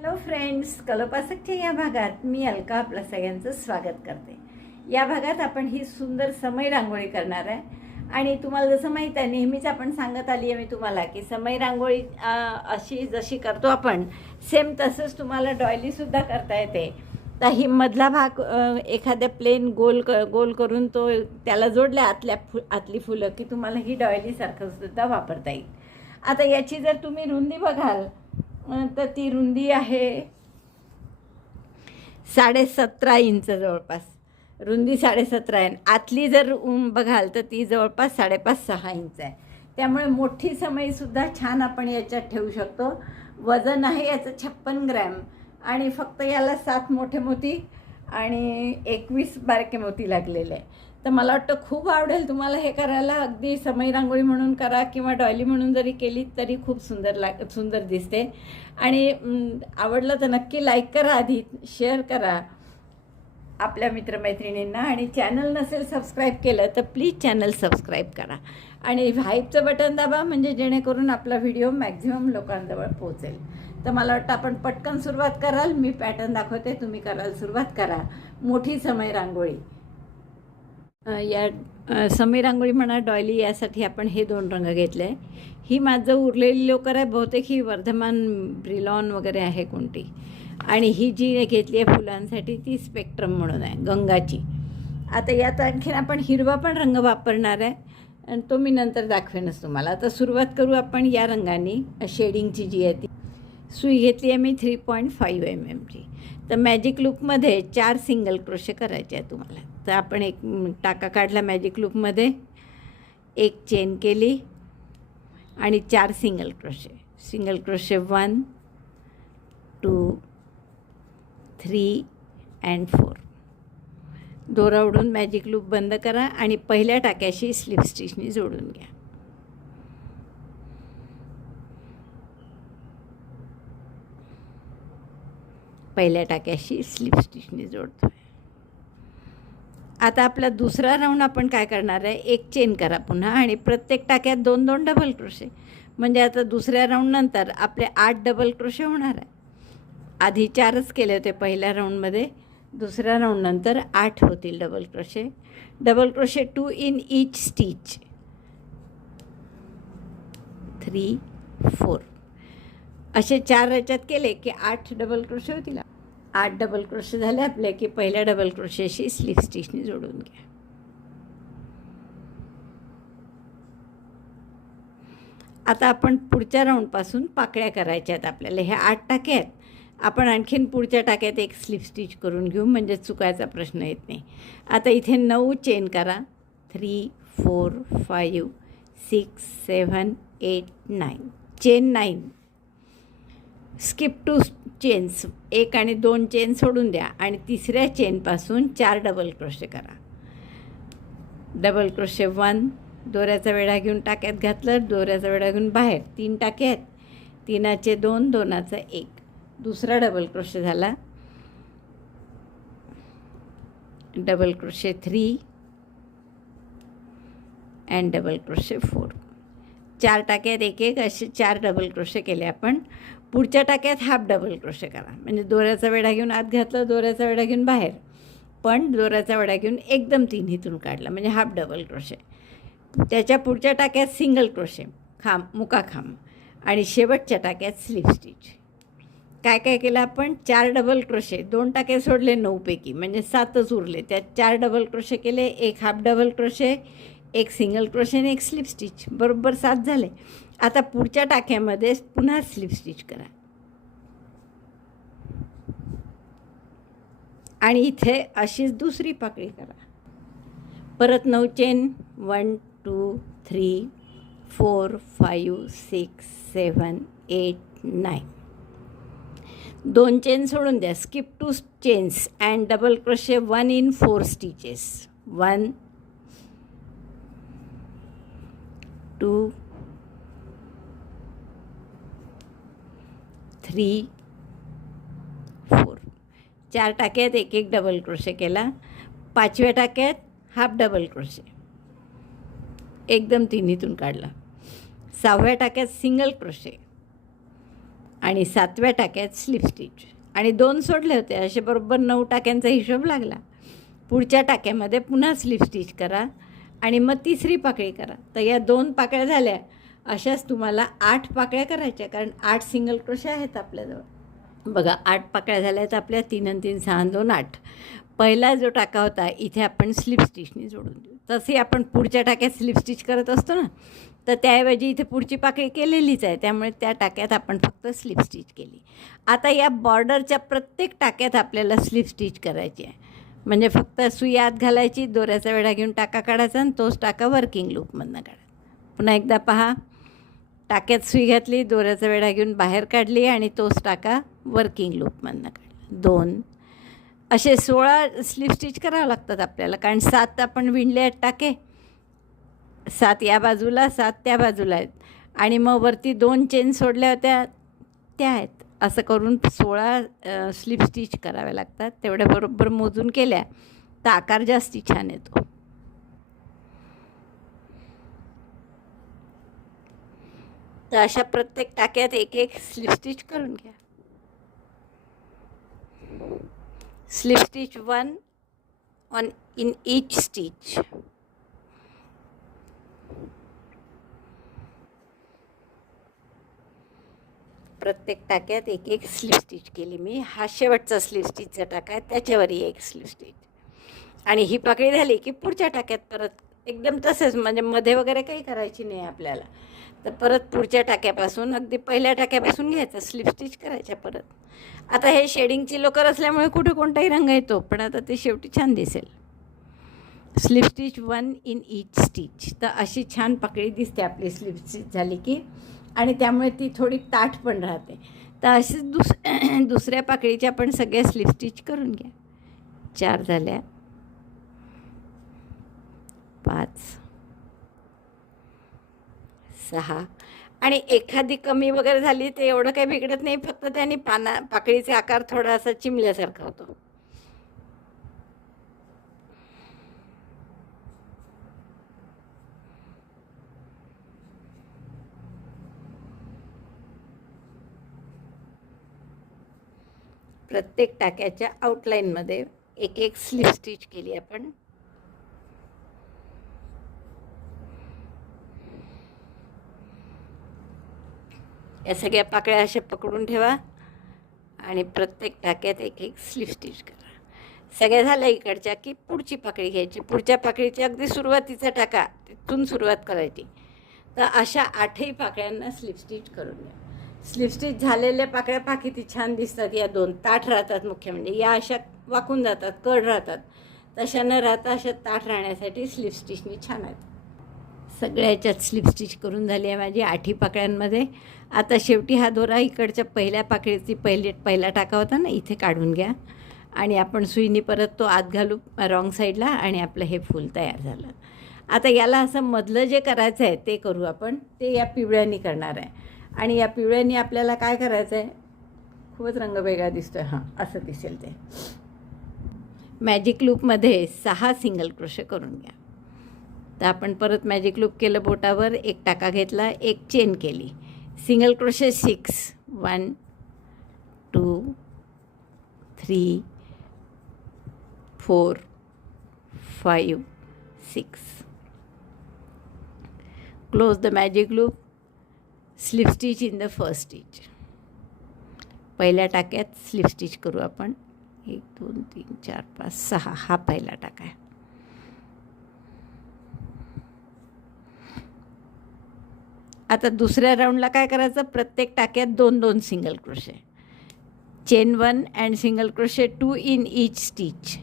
Hello friends, कलोपासकच्या या भागात मी अलका आपल्या सगळ्यांचं स्वागत करते. या भागात आपण ही सुंदर समय रांगोळी करणार आहे. आणि तुम्हाला जसं माहीत आहे, नेहमीच आपण सांगत आली आहे मी तुम्हाला की समय रांगोळी अशी जशी करतो आपण सेम तसंच तुम्हाला डॉयलीसुद्धा करता येते. तर ही मधला भाग एखाद्या प्लेन गोल करून तो त्याला जोडल्या आतली फुलं की तुम्हाला ही डॉयलीसारखं सुद्धा वापरता येईल. आता याची जर तुम्ही रुंदी बघाल तर ती रुंदी आहे 17.5 इंच जवळपास. रुंदी 17.5 आहे. आतली जर बघाल तर ती जवळपास 5.5-6 इंच आहे. त्यामुळे मोठी समईसुद्धा छान आपण याच्यात ठेवू शकतो. वजन आहे याचं 56 ग्रॅम आणि फक्त याला 7 मोठे मोती आणि 21 बारके मोती लागलेले आहे. तर मला वाटतं खूप आवडेल तुम्हाला हे करायला. अगदी समय रांगोळी म्हणून करा किंवा डॉयली म्हणून जरी केली तरी खूप सुंदर दिसते. आणि आवडलं तर नक्की लाईक करा, आधी शेअर करा आपल्या मित्रमैत्रिणींना. आणि चॅनल नसेल सबस्क्राईब केलं तर प्लीज चॅनल सबस्क्राईब करा आणि हाईपचं बटन दाबा, म्हणजे जेणेकरून आपला व्हिडिओ मॅक्झिमम लोकांजवळ पोहोचेल. तर मला वाटतं आपण पटकन सुरुवात कराल. मी पॅटर्न दाखवते, तुम्ही कराल सुरुवात करा. मोठी समय रांगोळी या समय रांगोळी म्हणा डॉयली, यासाठी आपण हे 2 रंग घेतले आहे. ही माझं उरलेली लोकर आहे, बहुतेक ही वर्धमान ब्रिलॉन वगैरे आहे कोणती. आणि ही जी घेतली आहे फुलांसाठी ती स्पेक्ट्रम म्हणून आहे, गंगाची. आता यात आणखीन आपण हिरवा पण रंग वापरणार आहे आणि तो मी नंतर दाखवेनच तुम्हाला. आता सुरुवात करू आपण या रंगाने. शेडिंगची जी आहे ती सुई घेतली आहे मी 3.5 mmची. तर मॅजिक लूपमध्ये 4 सिंगल क्रोशे करायचे आहे तुम्हाला. तर आपण एक टाका काढला मॅजिक लूपमध्ये, एक चेन केली आणि 4 सिंगल क्रोशे 1 2 3 and 4. दोरा उडून मॅजिक लूप बंद करा आणि पहिल्या टाक्याशी स्लिप स्टिचनी जोडून घ्या. पहिल्या टाक्याशी स्लिप स्टिचनी जोडतो. आता आपला दुसरा राऊंड आपण काय करणार आहे, एक चेन करा पुन्हा आणि प्रत्येक टाक्यात 2-2 डबल क्रोशे. म्हणजे आता दुसऱ्या राऊंडनंतर आपले 8 डबल क्रोशे होणार आहे. आधी 4च केले होते पहिल्या राऊंडमध्ये, दुसऱ्या राऊंडनंतर 8 होतील double crochet. 2 in each stitch, 3 4 असे 4 याच्यात केले की 8 डबल क्रोशे होतील. 8 डबल क्रोशे झाले आपले की पहिल्या डबल क्रोशेशी स्लिप स्टिचनी जोडून घ्या. आता आपण पुढच्या राऊंडपासून पाकळ्या करायच्या आहेत आपल्याला. हे 8 टाके आहेत. आपण आणखीन पुढच्या टाक्यात एक स्लिप स्टिच करून घेऊ, म्हणजे चुकायचा प्रश्न येत नाही. आता इथे 9 चेन करा. 3 4 5 6 7 8 9. चेन 9. स्किप 2 चेन्स, 1 आणि 2 चेन सोडून द्या आणि तिसऱ्या चेनपासून 4 डबल क्रोशे करा. डबल क्रोशे 1, दोऱ्याचा वेढा घेऊन टाक्यात घातलं, दोऱ्याचा वेढा घेऊन बाहेर. 3 टाके आहेत, 3चे 2, 2चा 1. दुसरा डबल क्रोशे झाला. Double crochet 3 and double crochet 4. 4 टाक्यात 1-1 असे 4 डबल क्रोशे केले आपण. पुढच्या टाक्यात हाफ डबल क्रोशे करा, म्हणजे दोऱ्याचा वेढा घेऊन आत घातलं, दोऱ्याचा वेढा घेऊन बाहेर, पण दोऱ्याचा वेढा घेऊन एकदम 3 इथून काढला, म्हणजे हाफ डबल क्रोशे. त्याच्या पुढच्या टाक्यात सिंगल क्रोशे, मुका खांब आणि शेवटच्या टाक्यात स्लिप स्टिच. काय काय केलं आपण, 4 डबल क्रोशे, 2 टाके सोडले 9 पैकी, म्हणजे 7च उरले. त्यात 4 डबल क्रोशे केले, 1 half double crochet, 1 single crochet आणि 1 स्लिप स्टिच. बरोबर 7 झाले. आता पुढच्या टाक्यामध्ये पुन्हा स्लिप स्टिच करा आणि इथे अशीच दुसरी पाकळी करा. परत 9 चेन, 1 2 3 4 5 6 7 8 9. 2 चेन सोडून द्या. Skip 2 chains and double crochet 1 in 4 stitches. 1 2 3 4. 4 टाक्यात 1-1 डबल क्रोशे केला. 5व्या टाक्यात हाफ डबल क्रोशे, एकदम 3 इथून काढला. 6व्या टाक्यात सिंगल क्रोशे आणि 7व्या टाक्यात स्लिप स्टिच आणि 2 सोडले होते, असे बरोबर 9 टाक्यांचा हिशोब लागला. पुढच्या टाक्यामध्ये पुन्हा स्लिप स्टिच करा आणि मग 3री पाकळी करा. तर या 2 पाकळ्या झाल्या. अशाच तुम्हाला 8 पाकळ्या करायच्या, कारण 8 सिंगल क्रोशे आहेत आपल्याजवळ. बघा 8 पाकळ्या झाल्या आहेत आपल्या. 3 आणि 3 6 आणि 2 8. पहिला जो टाका होता इथे आपण स्लिप स्टिचनी जोडून देऊ. तसे आपण पुढच्या टाक्यात स्लिप स्टिच करत असतो ना, तर त्याऐवजी इथे पुढची पाकळी केलेलीच आहे, त्यामुळे त्या टाक्यात आपण फक्त स्लिप स्टिच केली. आता या बॉर्डरच्या प्रत्येक टाक्यात आपल्याला स्लिप स्टिच करायची आहे. म्हणजे फक्त सुई आत घालायची, दोऱ्याचा वेढा घेऊन टाका काढायचा आणि तोच टाका वर्किंग लूपमधनं काढायचा. पुन्हा एकदा पहा, टाक्यात सुई घातली, दोऱ्याचा वेढा घेऊन बाहेर काढली आणि तोच टाका वर्किंग लूपमधनं काढला. 2 असे 16 स्लिप स्टिच करावं लागतात आपल्याला, कारण 7 आपण विणले आहेत टाके. 7 या बाजूला, 7 त्या बाजूला आहेत आणि मग वरती 2 चेन सोडल्या होत्या त्या आहेत. असं करून 16 स्लिप स्टिच कराव्या लागतात. तेवढ्या बरोबर मोजून केल्या तर आकार जास्ती छान येतो. तर अशा प्रत्येक टाक्यात एक एक स्लिप स्टिच करून घ्या. Slip stitch 1 on in each stitch. प्रत्येक टाक्यात एक एक स्लिप स्टिच केली मी. हा शेवटचा स्लिप स्टिचचा टाका आहे, त्याच्यावरही एक स्लिप स्टिच. आणि ही पाकळी झाली की पुढच्या टाक्यात परत एकदम तसेच, म्हणजे मध्ये वगैरे काही करायची नाही आपल्याला. तर परत पुढच्या टाक्यापासून, अगदी पहिल्या टाक्यापासून घ्यायचं, स्लिप स्टिच करायच्या परत. आता हे शेडिंगची लोकर असल्यामुळे कुठे कोणताही रंग येतो, पण आता ते शेवटी छान दिसेल. Slip stitch 1 in each stitch. तर अशी छान पाकळी दिसते आपली स्लिप स्टिच झाली की, आणि त्यामुळे ती थोडी ताठ पण राहते. तर अशीच दुसऱ्या पाकळीच्या आपण सगळ्या स्लिप स्टिच करून घ्या. 4 झाल्या, 5, 6 आणि एखादी कमी वगैरे झाली ते एवढं काही बिघडत नाही, फक्त त्याने पाकळीचा आकार थोडासा चिमल्यासारखा होतो. प्रत्येक टाक्याच्या आउटलाईनमध्ये एक एक स्लिप स्टिच केली आपण. या सगळ्या पाकळ्या अशा पकडून ठेवा आणि प्रत्येक टाक्यात एक एक स्लिप स्टिच करा. सगळ्या झाल्या इकडच्या की पुढची पाकळी घ्यायची. पुढच्या पाकळीची अगदी सुरुवातीचा टाका, तिथून सुरुवात करायची. तर अशा 8ही पाकळ्यांना स्लिप स्टिच करून घ्या. स्लिप स्टिच झालेल्या पाकळ्या पहा किती छान दिसतात. या 2 ताठ राहतात मुख्य म्हणजे. या अशा वाकून जातात, कड राहतात. तशा न राहता अशा ताठ राहण्यासाठी स्लिप स्टिचनी छान आहेत. सगळ्याच्यात स्लिप स्टिच करून झाली आहे माझी 8ही पाकळ्यांमध्ये. आता शेवटी हा दोरा इकडच्या पहिल्या पाकळीची पहिला टाका होता ना, इथे काढून घ्या आणि आपण सुईनी परत तो आत घालू रॉंग साईडला आणि आपलं हे फूल तयार झालं. आता याला असं मधलं जे करायचं आहे ते करू आपण. ते या पिवळ्यानी करणार आहे. आणि या पिवळ्यानी आपल्याला काय करायचं आहे, खूपच रंग वेगळा दिसतो आहे. हां, असं दिसेल ते. मॅजिक लूपमध्ये 6 सिंगल क्रोशे करून घ्या. तर आपण परत मॅजिक लूप केलं, बोटावर एक टाका घेतला, एक चेन केली, single crochet 6, 1 2 3 4 5 6. Close the magic loop. Slip stitch in the first stitch. पहिल्या टाक्यात स्लिप स्टिच करू आपण. 1 2 3 4 5 6. हा पहिला टाका आहे. आता दुसऱ्या राऊंडला काय करायचं, प्रत्येक टाक्यात 2-2 single crochet. Chain 1 and single crochet 2 in each stitch.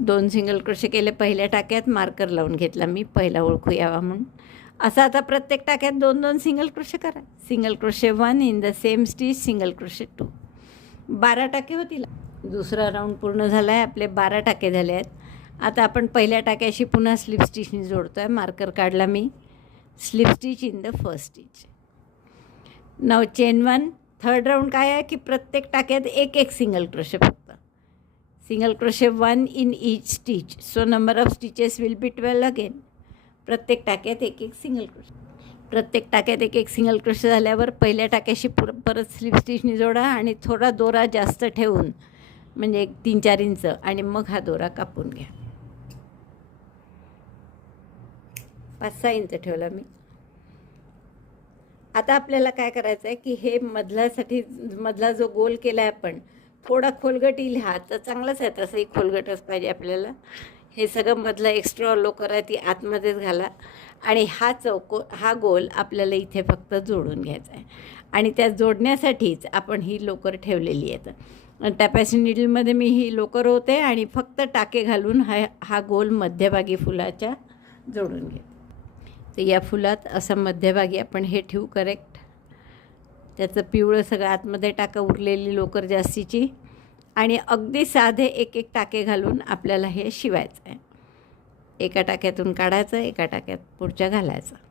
2 single crochet केले पहिल्या टाक्यात, मार्कर लावून घेतला मी पहिला ओळखू यावा म्हणून. असं आता प्रत्येक टाक्यात 2-2 सिंगल क्रोशे करा. Single crochet 1 in the same stitch, single crochet 2. 12 टाके होतील. दुसरा राऊंड पूर्ण झाला आहे, आपले 12 टाके झाले आहेत. आता आपण पहिल्या टाक्याशी पुन्हा स्लिप स्टिचनी जोडतो आहे. मार्कर काढला मी. Slip stitch in the first stitch. नाव चेन 1. थर्ड राऊंड काय आहे की प्रत्येक टाक्यात एक एक सिंगल क्रोशे फक्त. Single crochet 1 in each stitch. So number of stitches will be 12 again. प्रत्येक टाक्यात एक एक सिंगल क्रोशे. प्रत्येक टाक्यात एक एक सिंगल क्रोशे झाल्यावर पहिल्या टाक्याशी परत स्लिप स्टिचनी जोडा आणि थोडा दोरा जास्त ठेवून म्हणजे एक 3-4 इंच आणि मग हा दोरा कापून घ्या. 5-6 इंच ठेवला मी. आता आपल्याला काय करायचं आहे की हे मधला जो गोल केला आहे आपण थोडा खोलगट येईल. हा तर चांगलाच आहे, तसंही खोलगटच पाहिजे आपल्याला. हे सगळं मधलं एक्स्ट्रा लोकर आहे ती आतमध्येच घाला आणि हा गोल आपल्याला इथे फक्त जोडून घ्यायचा आहे. आणि त्या जोडण्यासाठीच आपण ही लोकर ठेवलेली आहे. टॅपॅसी नीडलमध्ये मी ही लोकर होते आणि फक्त टाके घालून हा गोल मध्यभागी फुलाच्या जोडून घेते. तर या फुलात असं मध्यभागी आपण हे ठेवू करेक्ट. त्याचं पिवळं सगळं आतमध्ये टाका, उरलेली लोकर जास्तीची, आणि अगदी साधे एक एक टाके घालून आपल्याला हे शिवायचं आहे. एका टाक्यातून काढायचं, एका टाक्यात पुढच्या घालायचं.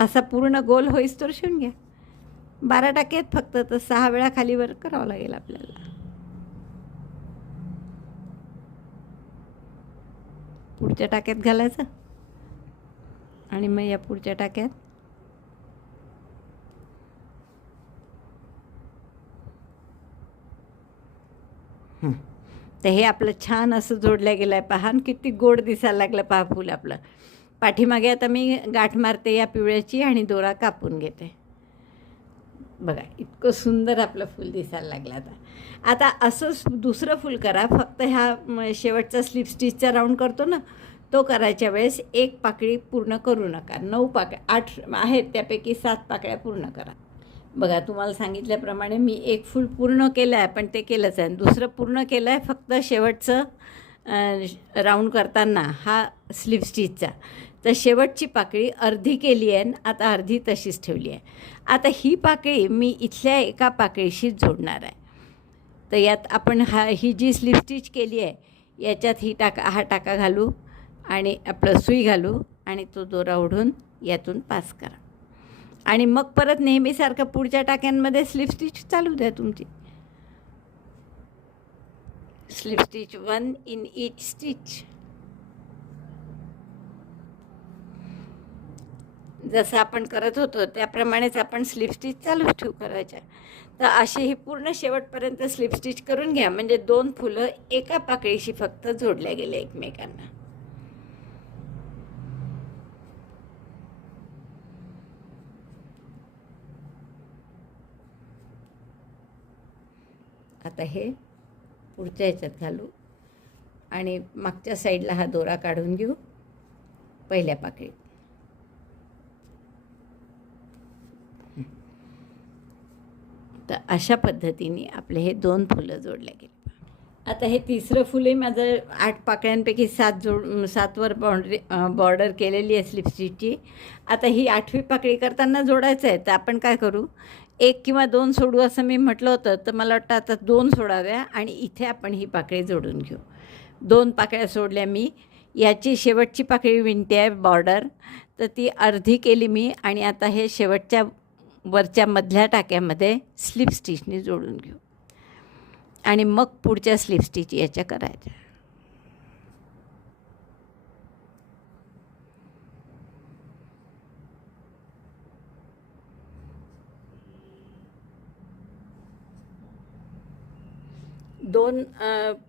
असा पूर्ण गोल होईस्तोवर शिवून घ्या. 12 टाके आहेत फक्त, तर 6 वेळा खालीवर करावं लागेल आपल्याला. पुढच्या टाक्यात घालायचं आणि मग या पुढच्या टाक्यात तर हे आपलं छान असं जोडलं गेलं आहे. पहा किती गोड दिसायला लागलं. पहा फूल आपलं. पाठीमागे आता मी गाठ मारते या पिवळ्याची आणि दोरा कापून घेते. बघा इतकं सुंदर आपलं फूल दिसायला लागलं. आता असंच दुसरं फूल करा. फक्त ह्या शेवटचा स्लिप स्टिचचा राऊंड करतो ना, तो करायच्या वेळेस एक पाकळी पूर्ण करू नका. 9 पाकळ्या 8 आहेत त्यापैकी 7 पाकळ्या पूर्ण करा. बघा तुम्हाला सांगितल्याप्रमाणे मी एक फूल पूर्ण केलं आहे, पण ते केलंच आहे. दुसरं पूर्ण केलं आहे फक्त शेवटचं राऊंड करताना हा स्लिप स्टिचचा. तर शेवटची पाकळी अर्धी केली आहे, आता अर्धी तशीच ठेवली आहे. आता ही पाकळी मी इथल्या एका पाकळीशी जोडणार आहे. तर यात आपण ही जी स्लिप स्टिच केली आहे याच्यात हा टाका घालू आणि आपलं सुई घालू आणि तो दोरा ओढून यातून पास करा आणि मग परत नेहमीसारखं पुढच्या टाक्यांमध्ये स्लिप स्टिच चालू द्या तुमची. Slip stitch 1 in each stitch. जसं आपण करत होतो त्याप्रमाणेच आपण स्लिप स्टिच चालूच ठेवू करायच्या. तर अशी ही पूर्ण शेवटपर्यंत स्लिप स्टिच करून घ्या, म्हणजे 2 फुलं एका पाकळीशी फक्त जोडल्या गेले एकमेकांना. आता हे पुढच्या ह्याच्यात घालू आणि मागच्या साईडला हा दोरा काढून घेऊ पहिल्या पाकळीत. तर अशा पद्धतीने आपले हे 2 फुलं जोडले गेले. आता हे तिसरं फुलही माझं 8 पाकळ्यांपैकी 7वर बॉर्डर केलेली आहे स्लिप स्टिचची. आता ही 8वी पाकळी करताना जोडायचं आहे. तर आपण काय करू, 1 किंवा 2 सोडू असं मी म्हटलं होतं, तर मला वाटतं आता 2 सोडाव्या आणि इथे आपण ही पाकळी जोडून घेऊ. 2 पाकळ्या सोडल्या मी. याची शेवटची पाकळी विणते आहे बॉर्डर, तर ती अर्धी केली मी आणि आता हे शेवटच्या वरच्या मधल्या टाक्यामध्ये स्लिप स्टिचने जोडून घेऊ आणि मग पुढच्या स्लिप स्टिच याच्या करायच्या. दोन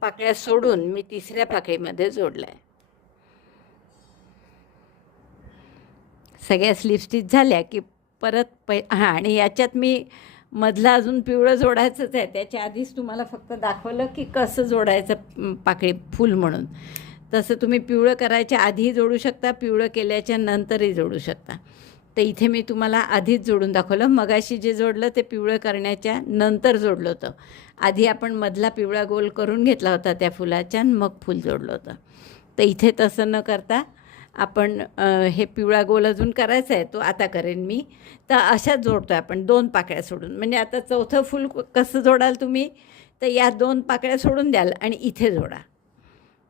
पाकळ्या सोडून मी तिसऱ्या पाकळीमध्ये जोडला आहे. सगळ्या स्लिप स्टिच झाल्या की परत आणि याच्यात मी मधलं अजून पिवळं जोडायचंच आहे. त्याच्या आधीच तुम्हाला फक्त दाखवलं की कसं जोडायचं पाकळी फूल म्हणून. तसं तुम्ही पिवळं करायच्या आधीही जोडू शकता, पिवळं केल्याच्या नंतरही जोडू शकता. तर इथे मी तुम्हाला आधीच जोडून दाखवलं. मगाशी जे जोडलं ते पिवळं करण्याच्या नंतर जोडलं होतं. आधी आपण मधला पिवळा गोल करून घेतला होता त्या फुलाच्या, मग फूल जोडलं होतं. तर इथे तसं न करता आपण हे पिवळा गोल अजून करायचा आहे, तो आता करेन मी. तर अशाच जोडतो आहे आपण 2 पाकळ्या सोडून. म्हणजे आता चौथं फूल कसं जोडाल तुम्ही, तर या 2 पाकळ्या सोडून द्याल आणि इथे जोडा.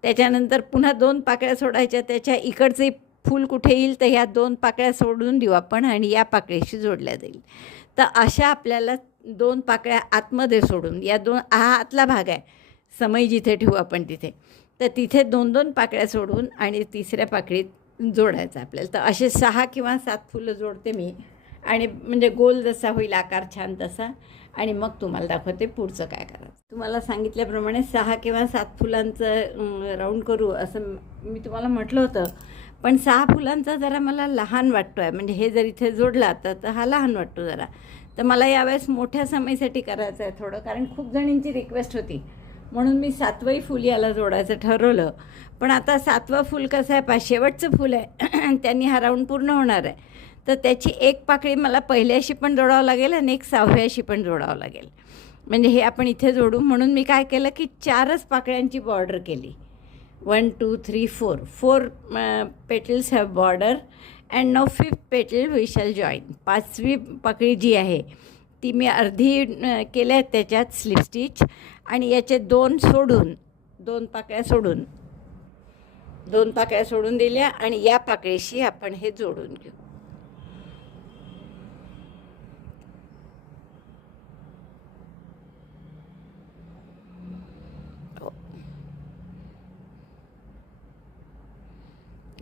त्याच्यानंतर पुन्हा 2 पाकळ्या सोडायच्या, त्याच्या इकडचे फूल कुठे येईल तर ह्या 2 पाकळ्या सोडून देऊ आपण आणि या पाकळीशी जोडल्या जाईल. तर अशा आपल्याला 2 पाकळ्या आतमध्ये सोडून, या 2 हा आतला भाग आहे, समई जिथे ठेवू आपण तिथे, तर तिथे 2-2 पाकळ्या सोडून आणि तिसऱ्या पाकळीत जोडायचं आपल्याला. तर असे 6 किंवा 7 फुलं जोडते मी आणि म्हणजे गोल जसा होईल आकार छान तसा, आणि मग तुम्हाला दाखवते पुढचं काय करायचं. तुम्हाला सांगितल्याप्रमाणे 6 किंवा 7 फुलांचं राऊंड करू असं मी तुम्हाला म्हटलं होतं, पण 6 फुलांचा जरा मला लहान वाटतो आहे. म्हणजे हे जर इथे जोडला तर हा लहान वाटतो जरा. तर मला यावेळेस मोठ्या समयीसाठी करायचं आहे थोडं, कारण खूप जणींची रिक्वेस्ट होती, म्हणून मी 7वंही फूल याला जोडायचं ठरवलं. पण आता 7वं फूल कसं आहे, शेवटचं फूल आहे त्यांनी हा राऊंड पूर्ण होणार आहे, तर त्याची एक पाकळी मला पहिल्याशी पण जोडावं लागेल आणि एक 6व्याशी पण जोडावं लागेल. म्हणजे हे आपण इथे जोडू, म्हणून मी काय केलं की 4च पाकळ्यांची बॉर्डर केली. 1 2 3 4 petals have border and now 5th पेटल वी शॅल जॉईन. 5वी पाकळी जी आहे ती मी अर्धी केल्या आहेत त्याच्यात स्लिप स्टिच, आणि याचे 2 सोडून 2 पाकळ्या सोडून 2 पाकळ्या सोडून दिल्या आणि या पाकळीशी आपण हे जोडून घेऊ.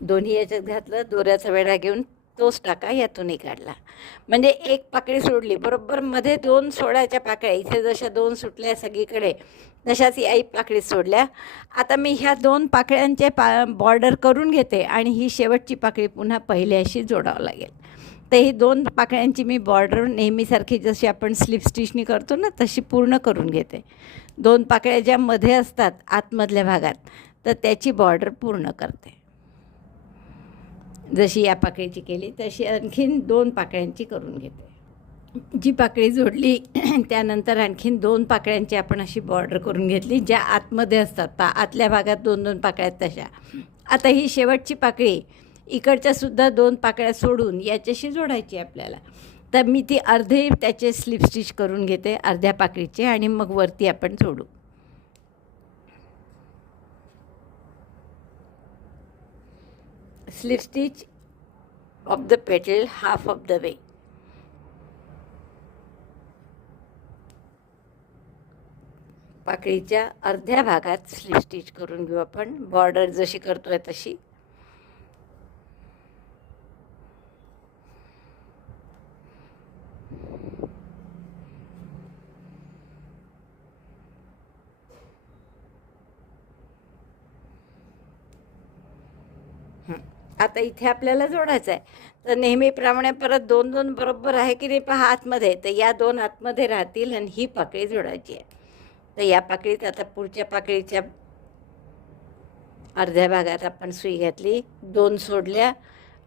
दोन्ही याच्यात घातलं, दोऱ्याचा वेढा घेऊन तोच टाका यातूनही काढला. म्हणजे एक पाकळी सोडली, बरोबर मध्ये 2 सोडायच्या पाकळ्या, इथे जशा 2 सुटल्या सगळीकडे तशाच या एक पाकळीत सोडल्या. आता मी ह्या 2 पाकळ्यांचे बॉर्डर करून घेते आणि ही शेवटची पाकळी पुन्हा पहिल्याशी जोडावं लागेल. तर ही 2 पाकळ्यांची मी बॉर्डर नेहमीसारखी जशी आपण स्लिप स्टिचनी करतो ना तशी पूर्ण करून घेते. 2 पाकळ्या ज्या मध्ये असतात आतमधल्या भागात, तर त्याची बॉर्डर पूर्ण करते. जशी या पाकळीची केली तशी आणखीन 2 पाकळ्यांची करून घेते. जी पाकळी जोडली त्यानंतर आणखीन 2 पाकळ्यांची आपण अशी बॉर्डर करून घेतली, ज्या आतमध्ये असतात आतल्या भागात 2-2 पाकळ्या तशा. आता ही शेवटची पाकळी इकडच्यासुद्धा 2 पाकळ्या सोडून याच्याशी जोडायची आपल्याला. तर मी ती अर्धे त्याचे स्लिप स्टिच करून घेते अर्ध्या पाकळीचे, आणि मग वरती आपण जोडू. स्लिप स्टिच ऑफ द पेटल हाफ ऑफ द वे. पाकळीच्या अर्ध्या भागात स्लिप स्टिच करून घेऊ आपण, बॉर्डर जशी करतोय तशी. आता इथे आपल्याला जोडायचं आहे, तर नेहमीप्रमाणे परत 2-2 बरोबर आहे की नाही पहा आतमध्ये, तर या 2 आतमध्ये राहतील आणि ही पाकळी जोडायची आहे. तर या पाकळीत आता पुढच्या पाकळीच्या अर्ध्या भागात आपण सुई घातली, 2 सोडल्या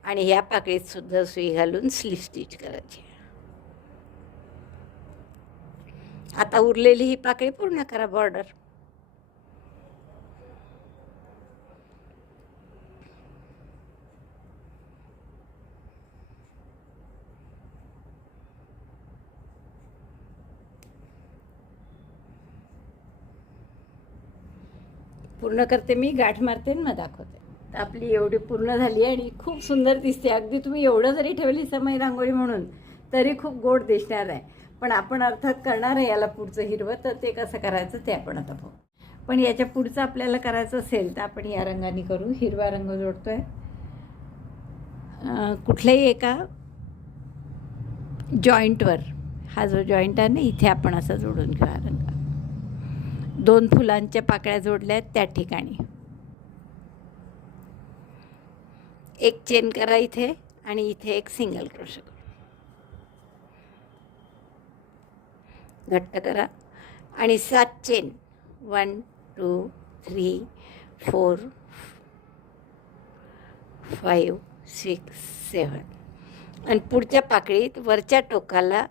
आणि या पाकळीत सुद्धा सुई घालून स्लिप स्टिच करायची. आता उरलेली ही पाकळी पूर्ण करा बॉर्डर. पूर्ण करते मी, गाठ मारते मग दाखवते. तर आपली एवढी पूर्ण झाली आणि खूप सुंदर दिसते. अगदी तुम्ही एवढं जरी ठेवली समय रांगोळी म्हणून तरी खूप गोड दिसणार आहे. पण आपण अर्थात करणार आहे याला पुढचं हिरवं, तर ते कसं करायचं ते आपण आता पाहू. पण याच्या पुढचं आपल्याला करायचं असेल तर आपण या रंगाने करू. हिरवा रंग जोडतोय, कुठल्याही एका जॉईंटवर, हा जो जॉईंट आहे ना इथे आपण असं जोडून घेऊ हा रंग. 2 फुलांच्या पाकळ्या जोडल्या आहेत त्या ठिकाणी एक चेन करा इथे, आणि इथे एक सिंगल क्रोशे घट्ट करा आणि 7 चेन 1 2 3 4 5 6 7, आणि पुढच्या पाकळीत वरच्या टोकाला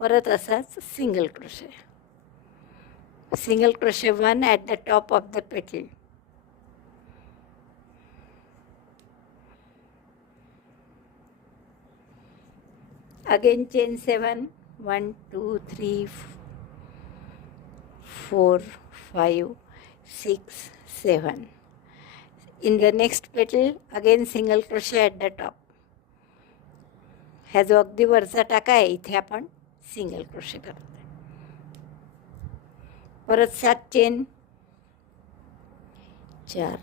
परत असाच single crochet. Single crochet 1 at the top of the petal. Again chain 7, 1 2 3 4 5 6 7. In the next petal again single crochet at the top. ह्या जो अगदी वरचा टाका आहे इथे आपण सिंगल क्रोशे करतो. परत 7 चेन, 4.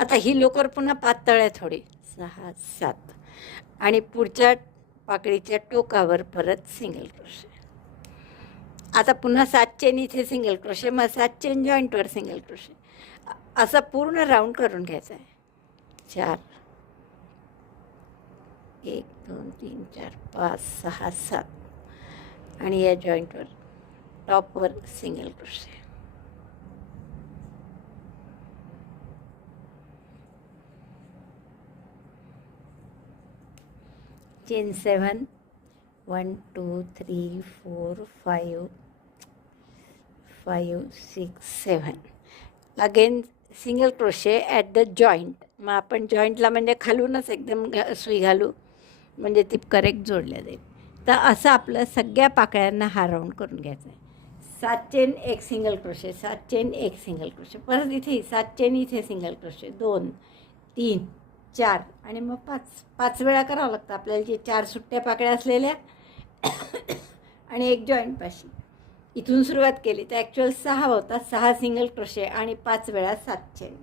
आता ही लोकर पुन्हा पातळ आहे थोडी, 6 7. आणि पुढच्या पाकळीच्या टोकावर परत सिंगल क्रोशे. आता पुन्हा 7 चेन इथे सिंगल क्रोशे, मग 7 चेन जॉईंटवर सिंगल क्रोशे. असा पूर्ण राऊंड करून घ्यायचा आहे. 4 1 2 3 4 5 6 7. आणि या जॉईंटवर टॉपवर single crochet. Chain 7, 1 2 3 4 5 5 6 7. Again single crochet at the joint. मग आपण जॉईंटला म्हणजे खालूनच एकदम सुई घालू, म्हणजे ती करेक्ट जोडल्या जाईल. तर असं आपलं सगळ्या पाकळ्यांना हा राऊंड करून घ्यायचा आहे. 7 chain 1 single crochet, 7 chain 1 single crochet. परत इथे 7 चेन इथे सिंगल क्रोशे, 2 3 4 आणि मग 5 वेळा करावं लागतं आपल्याला. जे 4 सुट्ट्या पाकळ्या असलेल्या आणि एक जॉईंटपाशी. इथून सुरुवात केली तर ॲक्च्युअल 6 होतात, 6 सिंगल क्रोशे आणि 5 वेळा 7 चेन.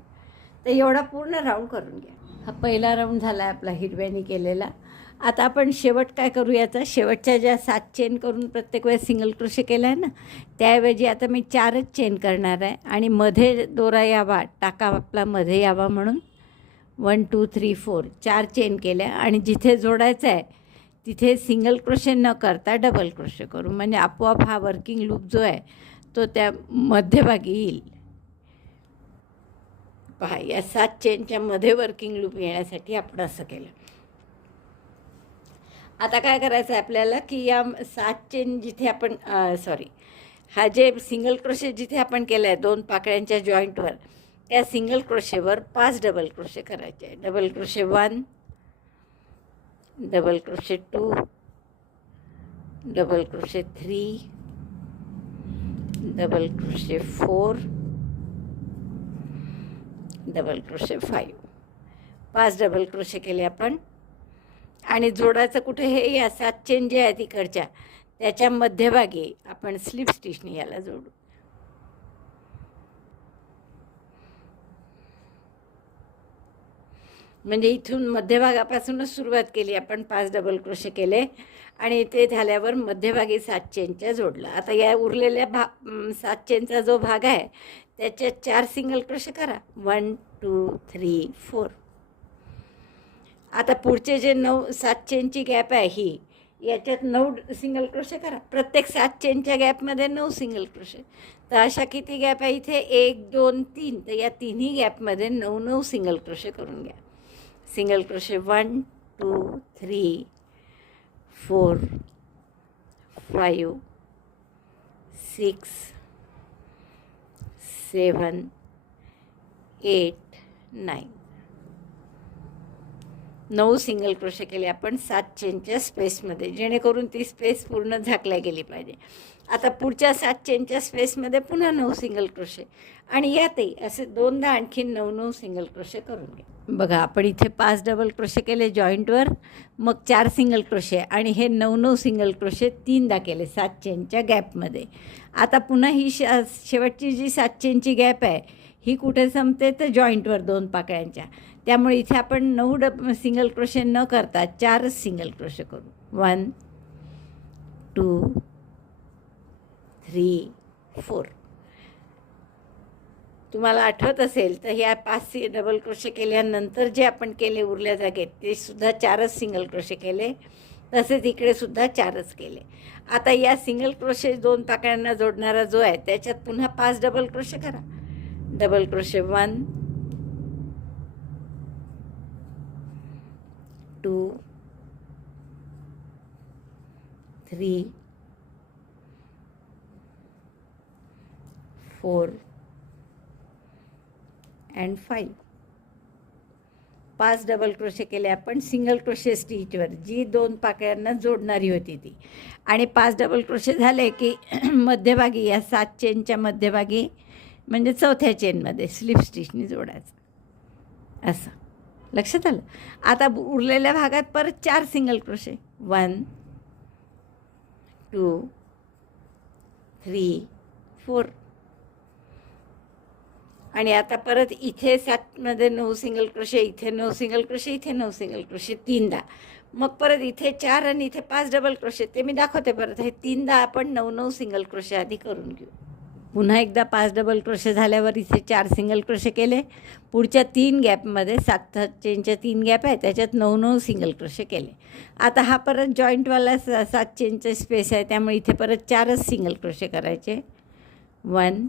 तर एवढा पूर्ण राऊंड करून घ्या. हा पहिला राऊंड झाला आहे आपला हिरव्याने केलेला. आता आपण शेवट काय करू याचा, शेवटच्या ज्या 7 चेन करून प्रत्येक वेळेस सिंगल क्रोशे केला आहे ना, त्याऐवजी आता मी 4च चेन करणार आहे. आणि मध्ये दोरा यावा, टाका आपला मध्ये यावा म्हणून 1 2 3 4 4 चेन केल्या. आणि जिथे जोडायचं आहे तिथे सिंगल क्रोशे न करता डबल क्रोशे करू, म्हणजे आपोआप हा वर्किंग लूप जो आहे तो त्या मध्यभागी येईल. पहा, या 7 चेनच्या मध्ये वर्किंग लूप येण्यासाठी आपण असं केलं. आता काय करायचं आहे आपल्याला की या 7 चेन जिथे आपण हा जे सिंगल क्रोशे जिथे आपण केलं आहे 2 पाकळ्यांच्या जॉईंटवर, त्या सिंगल क्रोशेवर 5 डबल क्रोशे करायचे आहे. Double crochet 1, double crochet 2, double crochet 3, double crochet 4, double crochet 5. 5 double crochet केले आपण. आणि जोडायचं कुठे, हे या 7 चेन जे आहेत इकडच्या त्याच्या मध्यभागी आपण स्लिप स्टिचने याला जोडू. म्हणजे इथून मध्यभागापासूनच सुरुवात केली आपण, 5 डबल क्रोशे केले आणि ते झाल्यावर मध्यभागी 7 चेनच्या जोडला. आता या उरलेल्या 7 चेनचा जो भाग आहे त्याच्यात 4 सिंगल क्रोशे करा, 1 2 3 4. आता पुढचे जे 7 चेनची गॅप आहे ही, याच्यात 9 सिंगल क्रोशे करा. प्रत्येक 7 चेनच्या गॅपमध्ये 9 सिंगल क्रोशे. तर अशा किती गॅप आहे इथे, 1 2 3. तर या तिन्ही गॅपमध्ये 9 9 सिंगल क्रोशे करून घ्या. Single crochet 1 2 3 4 5 6 7 8 9. 9 सिंगल क्रोशे केले आपण 7 चेनच्या स्पेसमध्ये, जेणेकरून ती स्पेस पूर्ण झाकल्या गेली पाहिजे. आता पुढच्या 7 चेनच्या स्पेसमध्ये पुन्हा 9 सिंगल क्रोशे आणि यातही असे 2दा आणखी 9 9 सिंगल क्रोशे करून घ्या. बघा, आपण इथे 5 डबल क्रोशे केले जॉईंटवर, मग 4 सिंगल क्रोशे आणि हे 9 9 सिंगल क्रोशे 3दा केले 7 चेनच्या गॅपमध्ये. आता पुन्हा ही शेवटची जी 7 चेनची गॅप आहे ही कुठे संपते, तर जॉईंटवर 2 पाकळ्यांच्या. त्यामुळे इथे आपण 9 सिंगल क्रोशे न करता 4च सिंगल क्रोशे करू. 1 2 3 4. तुम्हाला आठवत असेल तर ह्या 5 डबल क्रोशे केल्यानंतर जे आपण केले उरल्या जागेत ते सुद्धा 4च सिंगल क्रोशे केले. तसेच इकडे सुद्धा 4च केले. आता या सिंगल क्रोशे 2 पाकळ्यांना जोडणारा जो आहे त्याच्यात पुन्हा 5 डबल क्रोशे करा. Double crochet 1 2 3 4 and 5. 5 double crochet केले आपण सिंगल क्रोशे स्टिचवर, जी 2 पाकळ्यांना जोडणारी होती ती. आणि 5 डबल क्रोशे झाले की मध्यभागी या 7 चेनच्या मध्यभागी म्हणजे चौथ्या चेनमध्ये स्लिप स्टिचनी जोडायचं. असं लक्षात आलं. आता उरलेल्या भागात परत 4 सिंगल क्रोशे, 1 2 3 4. आणि आता परत इथे 7मध्ये 9 सिंगल क्रोशे, इथे 9 सिंगल क्रोशे, इथे 9 सिंगल क्रोशे, 3दा. मग परत इथे 4 आणि इथे 5 डबल क्रोशे. ते मी दाखवते परत. हे 3दा आपण 9 सिंगल क्रोशे आधी करून घेऊ. पुन्हा एकदा 5 डबल क्रोशे झाल्यावर इथे 4 सिंगल क्रोशे केले. पुढच्या 3 गॅपमध्ये 7 चेनच्या 3 गॅप आहे, त्याच्यात 9 सिंगल क्रोशे केले. आता हा परत जॉईंटवाला 7 चेनचा स्पेस आहे, त्यामुळे इथे परत 4च सिंगल क्रोशे करायचे. 1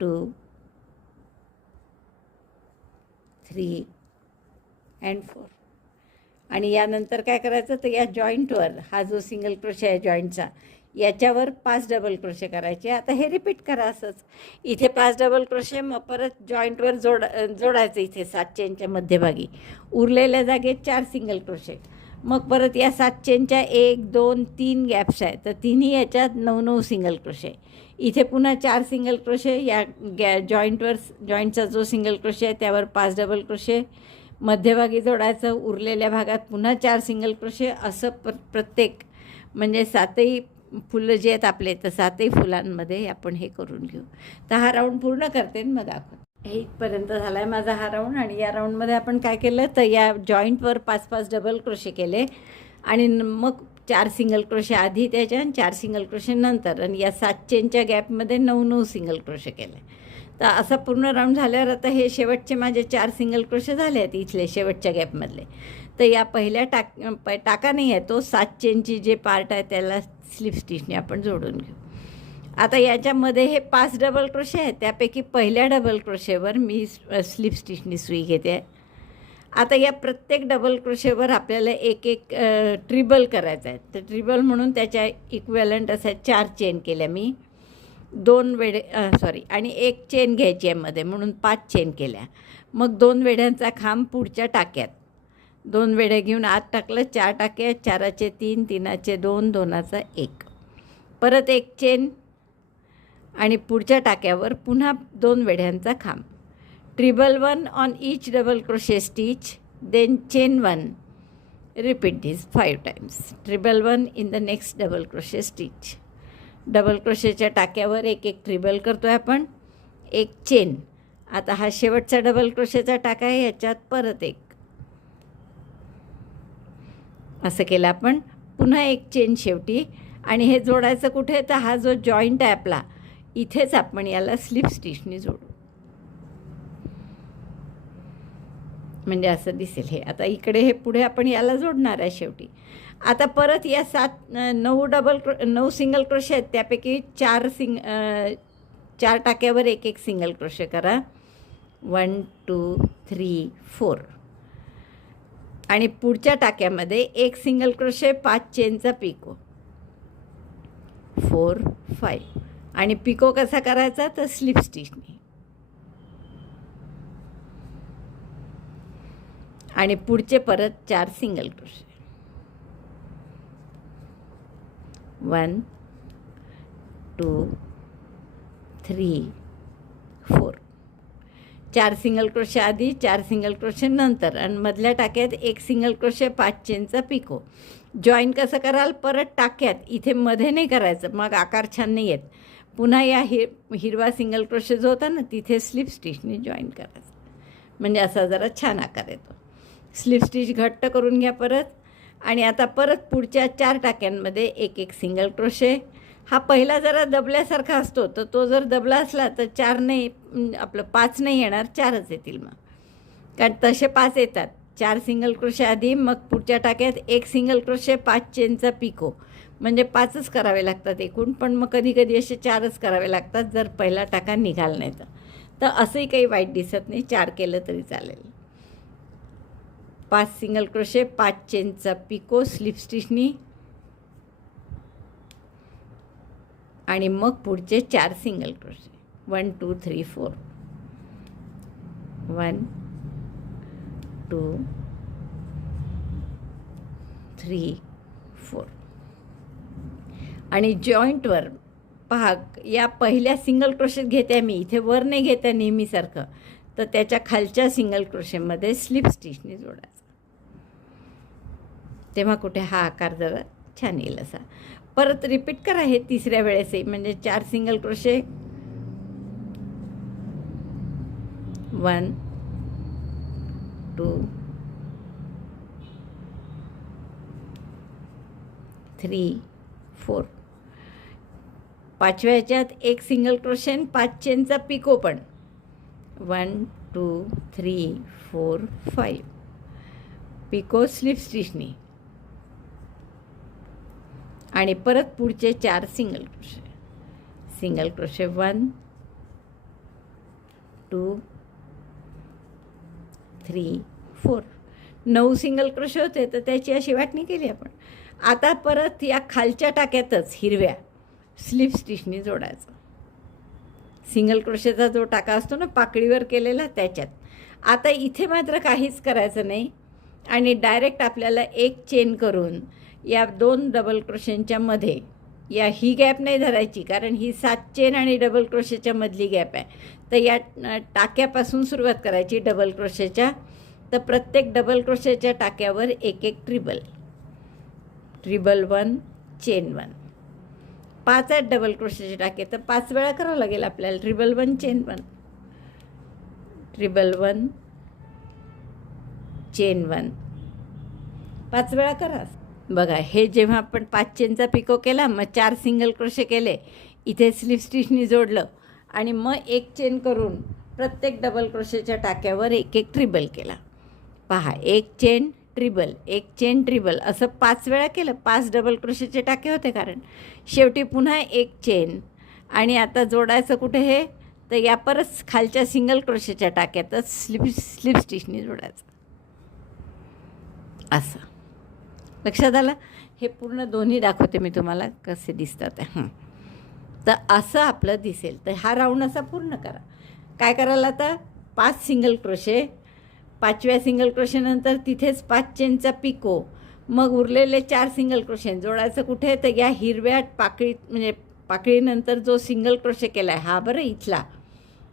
2 3 and 4. आणि यानंतर काय करायचं, तर या जॉईंटवर हा जो सिंगल क्रोशे आहे जॉईंटचा, याच्यावर 5 डबल क्रोशे करायचे. आता हे रिपीट करा असंच. इथे 5 डबल क्रोशे, मग परत जॉईंटवर जोडायचं इथे 7 चेनच्या मध्यभागी. उरलेल्या जागेत 4 सिंगल क्रोशे. मग परत या 7 चेनच्या 1 2 3 गॅप्स आहेत, तर तिन्ही याच्यात 9 सिंगल क्रोशे. इथे पुन्हा 4 सिंगल क्रोशे. या जॉईंटचा जो सिंगल क्रोशे आहे त्यावर 5 डबल क्रोशे, मध्यभागी जोडायचं. उरलेल्या भागात पुन्हा 4 सिंगल क्रोशे. असं प्रत्येक म्हणजे 7ही फुलं जे आहेत आपले, तर 7ही फुलांमध्ये आपण हे करून घेऊ. तर हा राऊंड पूर्ण करते आणि मग दाखवते. हे इथपर्यंत झाला आहे माझा हा राऊंड. आणि या राऊंडमध्ये आपण काय केलं, तर या जॉईंटवर 5 डबल क्रोशे केले आणि मग 4 सिंगल क्रोशे आधी त्याच्या आणि 4 सिंगल क्रोशे नंतर, आणि या 7 चेनच्या गॅपमध्ये 9 सिंगल क्रोशे केले. तर असा पूर्ण राऊंड झाल्यावर आता हे शेवटचे माझे 4 सिंगल क्रोशे झाले आहेत इथले शेवटच्या गॅपमधले. तर या पहिल्या टाका नाही आहे तो 7 चेनची जे पार्ट आहे त्याला स्लिप स्टिचने आपण जोडून घेऊ. आता याच्यामध्ये हे 5 डबल क्रोशे आहेत, त्यापैकी पहिल्या डबल क्रोशेवर मी स्लिप स्टिचनी सुई घेते. आता या प्रत्येक डबल क्रोशेवर आपल्याला एक ट्रिबल करायचं आहे. तर ट्रिबल म्हणून त्याच्या इक्वेलंट अशा 4 चेन केल्या मी. 2 वेढे आणि 1 चेन घ्यायची आहे मध्ये, म्हणून 5 चेन केल्या. मग 2 वेढ्यांचा खांब पुढच्या टाक्यात, 2 वेढे घेऊन आत टाकलं. 4 टाके, 4चे 3, 3चे 2, 2चा 1. परत 1 चेन आणि पुढच्या टाक्यावर पुन्हा 2 वेढ्यांचा खांब. Treble 1 on each double crochet stitch, then chain 1. Repeat this 5 times. Treble 1 in the next double crochet stitch. Double क्रोशेच्या टाक्यावर एक ट्रिबल करतो आहे आपण, 1 चेन. आता हा शेवटचा डबल क्रोशेचा टाका आहे, याच्यात परत 1. असं केलं आपण. पुन्हा 1 चेन शेवटी. आणि हे जोडायचं कुठे, तर हा जो जॉईंट आहे आपला, इथेच आपण याला स्लिप स्टिचनी जोडू. म्हणजे असं दिसेल हे. आता इकडे हे पुढे आपण याला जोडणार आहे शेवटी. आता परत या 9 सिंगल क्रोशे आहेत, त्यापैकी 4 टाक्यावर एक सिंगल क्रोशे करा. 1 2 3 4. आणि पुढच्या टाक्यामध्ये 1 सिंगल क्रोशे, 5 चेनचा पिको. 4 5. आणि पिको कसा करायचा, तर स्लिप स्टिचनी. आणि पुढचे परत 4 सिंगल क्रोशे. 1 2 3 4. 4 सिंगल क्रोशे आधी, 4 सिंगल क्रोशे नंतर, आणि मधल्या टाक्यात 1 सिंगल क्रोशे, 5 चेनचा पिको. जॉईन कसं कराल, परत टाक्यात इथे मध्ये नाही करायचं, मग आकार छान नाही येत. पुन्हा या हिरवा सिंगल क्रोशे जो होता ना, तिथे स्लिप स्टिचनी जॉईन करायचं, म्हणजे असा जरा छान आकार येतो. स्लिप स्टिच घट्ट करून घ्या परत. आणि आता परत पुढच्या 4 टाक्यांमध्ये एक सिंगल क्रोशे. हा पहिला जरा दबल्यासारखा असतो, तर तो जर दबला असला तर 4 नाही, आपलं 5 नाही येणार, 4च येतील मग, कारण तसे 5 येतात. 4 सिंगल क्रोशे आधी, मग पुढच्या टाक्यात 1 सिंगल क्रोशे, 5 चेनचा पिको. म्हणजे 5च करावे लागतात एकूण, पण मग कधी कधी असे 4च करावे लागतात जर पहिला टाका निघाला नाही तर असंही काही वाईट दिसत नाही, 4 केलं तरी चालेल. 5 सिंगल क्रोशे, 5 चेनचा पिको स्लिप स्टिचनी. आणि मग पुढचे 4 सिंगल क्रोशे. 1 2 3 4. 1 2 3 4. आणि जॉईंटवर पहा, या पहिल्या सिंगल क्रोशेट घेते मी, इथे वर नाही घेते नेहमीसारखं, तर त्याच्या खालच्या सिंगल क्रोशेमध्ये स्लिप स्टिचने जोडायचं. तेव्हा कुठे हा आकार जरा छान येईल असा. परत रिपीट करा हे तिसऱ्या वेळेसही, म्हणजे 4 सिंगल क्रोशे, 1 2 3 4. पाचव्या ह्याच्यात एक सिंगल क्रोशे आणि 5 चेनचा पिको पण, 1 2 3 4 5 पिको स्लिप स्टिचनी. आणि परत पुढचे 4 single crochet, single crochet 1 2 3 4. 9 single crochet होते, तर त्याची अशी वाटणी केली आपण. आता परत या खालच्या टाक्यातच हिरव्या स्लिप स्टिचनी जोडायचं. सिंगल क्रोशेचा जो टाका असतो ना पाकळीवर केलेला, त्याच्यात. आता इथे मात्र काहीच करायचं नाही आणि डायरेक्ट आपल्याला एक चेन करून या 2 डबल क्रोशेंच्या मध्ये, या ही गॅप नाही धरायची कारण ही 7 चेन आणि डबल क्रोशेच्या मधली गॅप आहे, तर या टाक्यापासून सुरुवात करायची डबल क्रोशेच्या. तर प्रत्येक डबल क्रोशेच्या टाक्यावर एक एक ट्रिबल, ट्रिबल 1 चेन 1. 5 आहेत डबल क्रोशेचे टाके, तर 5 वेळा करावं लागेल आपल्याला. ट्रिबल 1 चेन 1, ट्रिबल 1 चेन 1, 5 वेळा करा. बघा, हे जेव्हा आपण 5 चेनचा पिको केला, मग 4 सिंगल क्रोशे केले, इथे स्लिप स्टिचनी जोडलं आणि मग एक चेन करून प्रत्येक डबल क्रोशेच्या टाक्यावर एक एक ट्रिबल केला. पहा, एक चेन ट्रिबल, एक चेन ट्रिबल, असं 5 वेळा केलं. 5 डबल क्रोशेचे टाके होते कारण. शेवटी पुन्हा एक चेन आणि आता जोडायचं कुठे हे, तर या परत खालच्या सिंगल क्रोशेच्या टाक्यातच स्लिप स्टिचनी जोडायचं. असं लक्षात आलं. हे पूर्ण दोन्ही दाखवते मी तुम्हाला कसे दिसतात. तर असं आपलं दिसेल. तर हा राऊंड असा पूर्ण करा. काय करायला आता, 5 सिंगल क्रोशे, 5व्या सिंगल क्रोशेनंतर तिथेच 5 चेनचा पिको, मग उरलेले 4 सिंगल क्रोशे जोडायचं कुठे, तर या हिरव्या पाकळीत, म्हणजे पाकळीनंतर जो सिंगल क्रोशे केला आहे हा बरं इथला,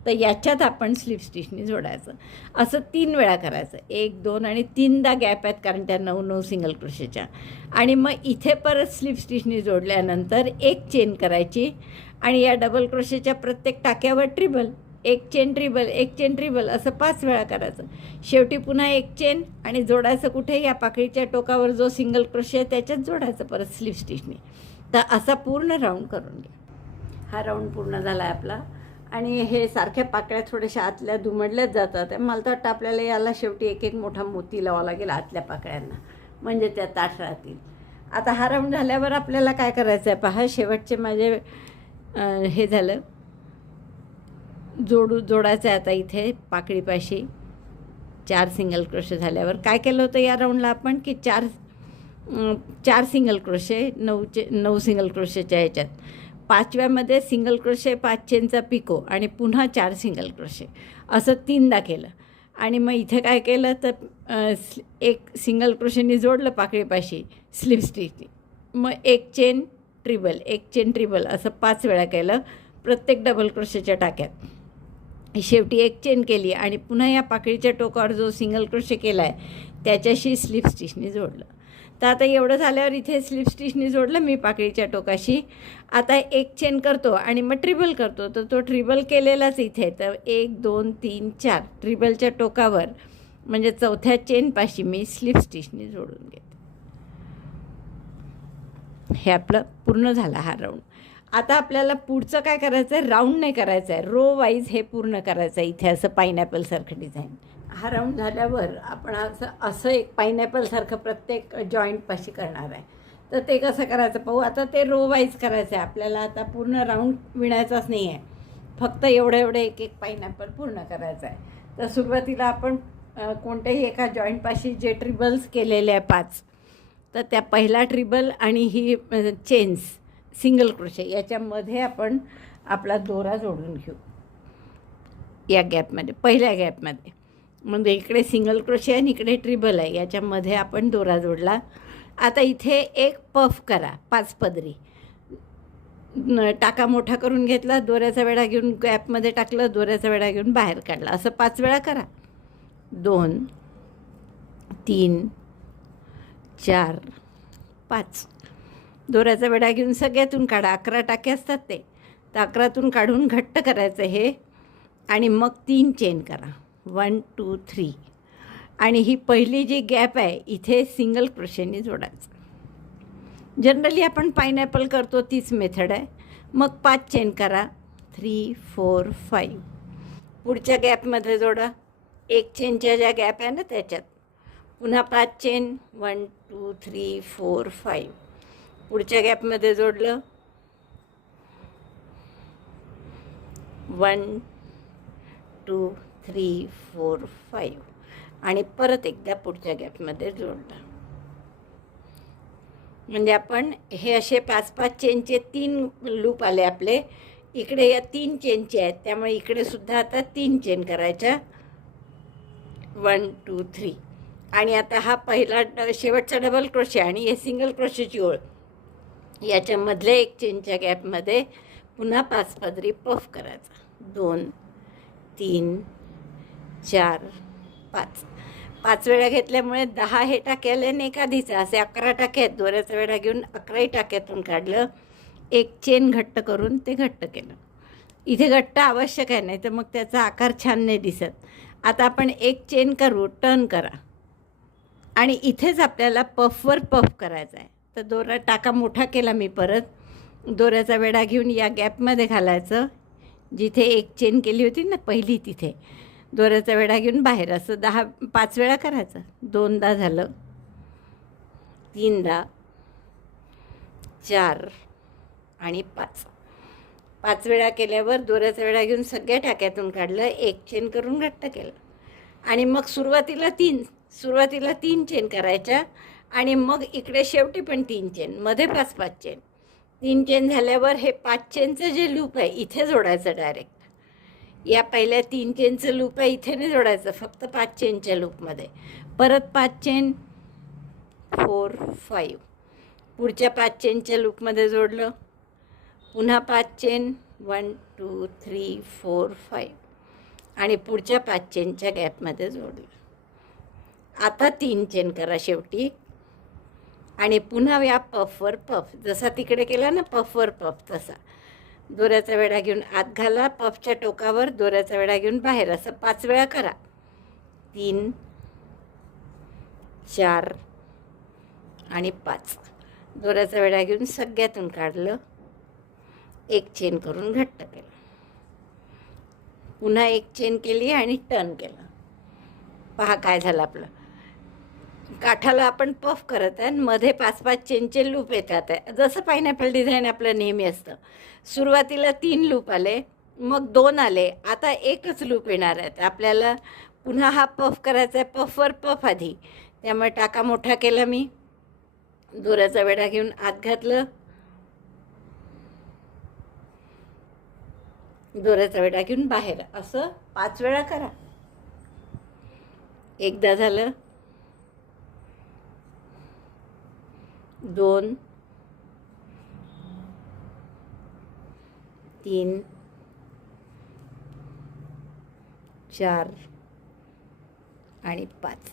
तर याच्यात आपण स्लिप स्टिचनी जोडायचं. असं 3 वेळा करायचं. 1 2 आणि 3दा गॅप आहेत कारण त्या 9 सिंगल क्रोशेच्या. आणि मग इथे परत स्लिप स्टिचनी जोडल्यानंतर एक चेन करायची आणि या डबल क्रोशेच्या प्रत्येक टाक्यावर ट्रिबल, एक चेन ट्रिबल, एक चेन ट्रिबल, असं 5 वेळा करायचं. शेवटी पुन्हा एक चेन आणि जोडायचं कुठे, या पाकळीच्या टोकावर जो सिंगल क्रोशे आहे त्याच्यात जोडायचं परत स्लिप स्टिचनी. तर असा पूर्ण राऊंड करून घ्या. हा राऊंड पूर्ण झाला आहे आपला. आणि हे सारख्या पाकळ्या थोड्याशा आतल्या दुमडल्याच जातात. मला तर वाटतं आपल्याला याला शेवटी एक एक मोठा मोती लावावा लागेल आतल्या पाकळ्यांना, म्हणजे त्या ताठ राहतील. आता हा राऊंड झाल्यावर आपल्याला काय करायचं आहे पहा. शेवटचे माझे हे झालं, जोडायचं आहे आता इथे पाकळीपाशी 4 सिंगल क्रोशे झाल्यावर. काय केलं होतं या राऊंडला आपण की 4 सिंगल क्रोशे, 9 सिंगल क्रोशेच्या ह्याच्यात, 5व्यामध्ये सिंगल क्रोशे, 5 चेनचा पिको आणि पुन्हा 4 सिंगल क्रोशे, असं 3दा केलं. आणि मग इथे काय केलं तर एक सिंगल क्रोशेनी जोडलं पाकळीपाशी स्लिप स्टिचनी, मग एक चेन ट्रिबल, एक चेन ट्रिबल, असं 5 वेळा केलं प्रत्येक डबल क्रोशेच्या टाक्यात. शेवटी एक चेन केली आणि पुन्हा या पाकळीच्या टोकावर जो सिंगल क्रोशे केला आहे त्याच्याशी स्लिप स्टिचनी जोडलं. तर आता एवढं झाल्यावर इथे स्लिप स्टिचनी जोडलं मी पाकळीच्या टोकाशी. आता एक चेन करतो आणि मग ट्रिबल करतो, तर तो ट्रिबल केलेलाच इथे. तर 1 2 3 4 ट्रिबलच्या टोकावर, म्हणजे 4थ्या चेनपाशी मी स्लिप स्टिचनी जोडून घेते. हे आपलं पूर्ण झालं हा राऊंड. आता आपल्याला पुढचं काय करायचं आहे, राऊंड नाही करायचं आहे, रो वाईज हे पूर्ण करायचं आहे. इथे असं पायनॅपलसारखं डिझाईन. हा राऊंड झाल्यावर आपण असं एक पायनॅपलसारखं प्रत्येक जॉईंटपाशी करणार आहे. तर ते कसं करायचं पाहू. आता ते रो वाईज करायचं आहे आपल्याला. आता पूर्ण राऊंड विणायचाच नाही आहे, फक्त एवढं एक एक पायनॅपल पूर्ण करायचं आहे. तर सुरुवातीला आपण कोणत्याही एका जॉईंटपाशी जे ट्रिबल्स केलेले आहे 5, तर त्या पहिला ट्रिबल आणि ही चेन्स सिंगल क्रोशे याच्यामध्ये आपण आपला दोरा जोडून घेऊ या गॅपमध्ये, पहिल्या गॅपमध्ये. म्हणजे इकडे सिंगल क्रोशे आणि इकडे ट्रिबल आहे, याच्यामध्ये आपण दोरा जोडला. आता इथे एक पफ करा 5 पदरी. टाका मोठा करून घेतला, दोऱ्याचा वेढा घेऊन गॅपमध्ये टाकलं, दोऱ्याचा वेढा घेऊन बाहेर काढला. असं 5 वेळा करा. 2 3 4 5. दोऱ्याचा वेढा घेऊन सगळ्यातून काढा. 11 टाके असतात ते, तर 11तून काढून घट्ट करायचं हे, आणि मग 3 चेन करा. 1 2 3. आणि ही पहिली जी गॅप आहे इथे सिंगल क्रोशेने जोडायचं. जनरली आपण पायनॅपल करतो तीच मेथड आहे. मग 5 चेन करा. 3 4 5. पुढच्या गॅपमध्ये जोडा. 1 चेनच्या ज्या गॅप आहे ना त्याच्यात पुन्हा 5 चेन. 1 2 3 4 5. पुढच्या गॅपमध्ये जोडलं. 1 2 3 4 5. आणि परत एकदा पुढच्या गॅपमध्ये जोडलं. म्हणजे आपण हे असे 5-5 चेनचे 3 लूप आले आपले. इकडे या 3 चेनचे आहेत, त्यामुळे इकडे सुद्धा आता 3 चेन करायच्या. 1 2 3. आणि आता हा पहिला शेवटचा डबल क्रोशे आणि हे सिंगल क्रोशेची ओळ, याच्यामधल्या 1 चेनच्या गॅपमध्ये पुन्हा 5 पदरी पफ करायचा. 2 3 4 5. 5 वेळा घेतल्यामुळे 10 हे टाके आले आणि एक आधीचा, असे 11 टाके आहेत. दोऱ्याचा वेढा घेऊन 11ही टाक्यातून काढलं. 1 चेन घट्ट करून ते घट्ट केलं. इथे घट्ट आवश्यक आहे, नाही तर मग त्याचा आकार छान नाही दिसत. आता आपण 1 चेन करू, टर्न करा, आणि इथेच आपल्याला पफवर पफ करायचा आहे. तर दोरा टाका मोठा केला मी. परत दोऱ्याचा वेढा घेऊन या गॅपमध्ये घालायचं, जिथे 1 चेन केली होती ना पहिली तिथे. दोऱ्याचा वेढा घेऊन बाहेर असं 5 वेळा करायचं. 2दा झालं, 3दा, 4 आणि 5. 5 वेळा केल्यावर दोऱ्याचा वेढा घेऊन सगळ्या टाक्यातून काढलं. 1 चेन करून घट्ट केलं. आणि मग सुरुवातीला 3 चेन करायच्या, आणि मग इकडे शेवटी पण 3 चेन, मध्ये 5-5 चेन. 3 चेन झाल्यावर हे 5 चेनचं जे लूप आहे इथे जोडायचं डायरेक्ट. या पहिल्या 3 चेनचं लूप आहे इथे नाही जोडायचं, फक्त 5 चेनच्या लूपमध्ये. परत 5 चेन. 4 5. पुढच्या 5 चेनच्या लूपमध्ये जोडलं. पुन्हा 5 चेन. 1 2 3 4 5. आणि पुढच्या 5 चेनच्या गॅपमध्ये जोडलं. आता 3 चेन करा शेवटी, आणि पुन्हा या पफवर पफ, जसा तिकडे केला ना पफवर पफ तसा. दोऱ्याचा वेढा घेऊन आत घाला, पफच्या टोकावर दोऱ्याचा वेढा घेऊन बाहेर, असं 5 वेळा करा. 3 4 आणि 5. दोऱ्याचा वेढा घेऊन सगळ्यातून काढलं. 1 चेन करून घट्ट केलं. पुन्हा 1 चेन केली आणि टर्न केलं. पहा काय झालं आपलं. काठाला आपण पफ करत आहे, मध्ये 5-5 चेनचे लूप येतात आहे, जसं पायनॅपल डिझाईन आपलं नेहमी असतं. सुरुवातीला 3 लूप आले, मग 2 आले, आता 1च लूप येणार आहेत आपल्याला. पुन्हा हा पफ करायचा आहे, पफवर पफ आधी. त्यामुळे टाका मोठा केला मी. दोऱ्याचा वेढा घेऊन आत घातलं. दोऱ्याचा वेढा घेऊन बाहेर, असं 5 वेळा करा. एकदा झालं. 2 3 4 आणि 5.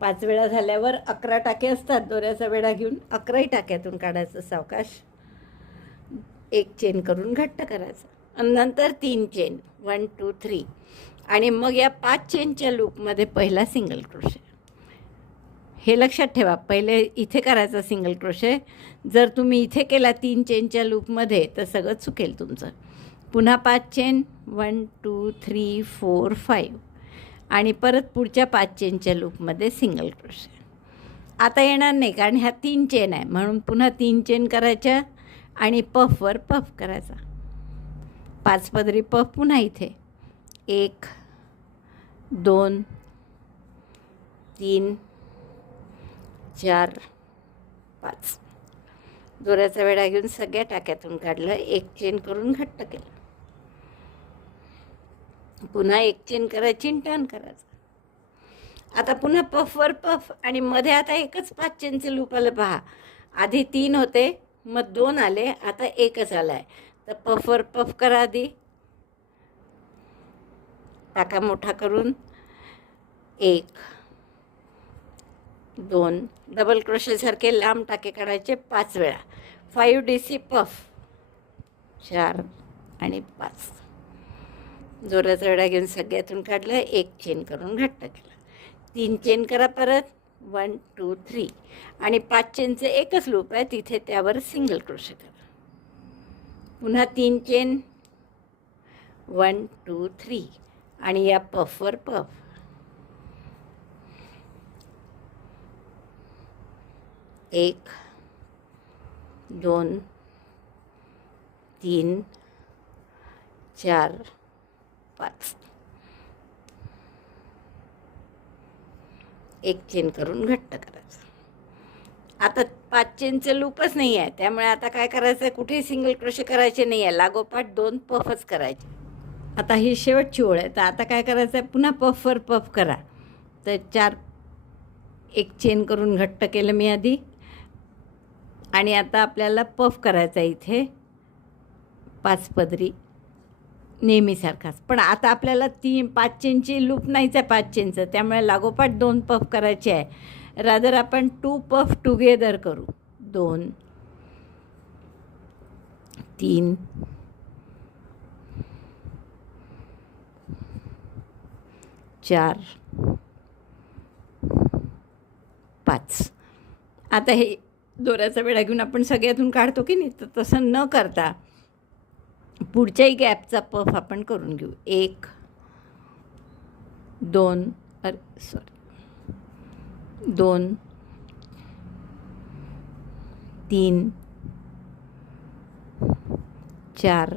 5 वेळा झाल्यावर 11 टाके असतात. दोऱ्याचा वेढा घेऊन 11ही टाक्यातून काढायचं सावकाश. 1 चेन करून घट्ट करायचं, आणि नंतर 3 चेन. 1 2 3. आणि मग या 5 चेनच्या लूपमध्ये पहिला सिंगल क्रोशे. हे लक्षात ठेवा, पहिले इथे करायचा सिंगल क्रोशे. जर तुम्ही इथे केला 3 चेनच्या लूपमध्ये तर सगळं चुकेल तुमचं. पुन्हा 5 चेन. 1 2 3 4 5. आणि परत पुढच्या 5 चेनच्या लूपमध्ये सिंगल क्रोशे. आता येणार नाही, कारण ह्या 3 चेन आहे, म्हणून पुन्हा 3 चेन करायच्या आणि पफवर पफ करायचा. 5 पदरी पफ पुन्हा इथे. 1 2 3 4 5. दोऱ्याचा वेढा घेऊन सगळ्या टाक्यातून काढलं. 1 चेन करून घट्ट केलं. पुन्हा 1 चेन करायची आणि टर्न करायचं. आता पुन्हा पफवर पफ आणि मध्ये आता एकच 5 चेनचे लूप आलं पहा. आधी 3 होते, मग 2 आले, आता एकच आला आहे. तर पफवर पफ करा आधी. टाका मोठा करून. 1 2 डबल क्रोशेसारखे लांब टाके काढायचे 5 वेळा. 5 DC पफ. 4 आणि 5. जोराचा वेढा घेऊन सगळ्यातून काढलं. 1 चेन करून घट्ट केलं. 3 चेन करा परत. 1 2 3 आणि 5 चेनचे एकच लूप आहे, तिथे त्यावर सिंगल क्रोशे करा. पुन्हा 3 चेन. 1 2 3 आणि या पफवर पफ. 1 2 3 4 5. 1 चेन करून घट्ट करायचं. आता 5 चेनचं लूपच नाही आहे, त्यामुळे आता काय करायचं आहे, कुठेही सिंगल क्रोशे करायचे नाही आहे, लागोपाठ 2 पफच करायचे. आता ही शेवटची ओळ आहे, तर आता काय करायचं आहे, पुन्हा पफवर पफ करा. तर 1 चेन करून घट्ट केलं मी आधी. आणि आता आपल्याला पफ करायचा आहे इथे 5 पदरी नेहमीसारखाच. पण आता आपल्याला 5 चेनची लूप नाहीच आहे 5 चेनचं, त्यामुळे लागोपाठ 2 पफ करायचे आहे. रादर आपण 2 पफ टुगेदर करू. 2 3 4 5. आता हे दोऱ्याचा वेढा घेऊन आपण सगळ्यातून काढतो की नाही, तर तसं न करता पुढच्याही गॅपचा पफ आपण करून घेऊ. 1 2 2 3 4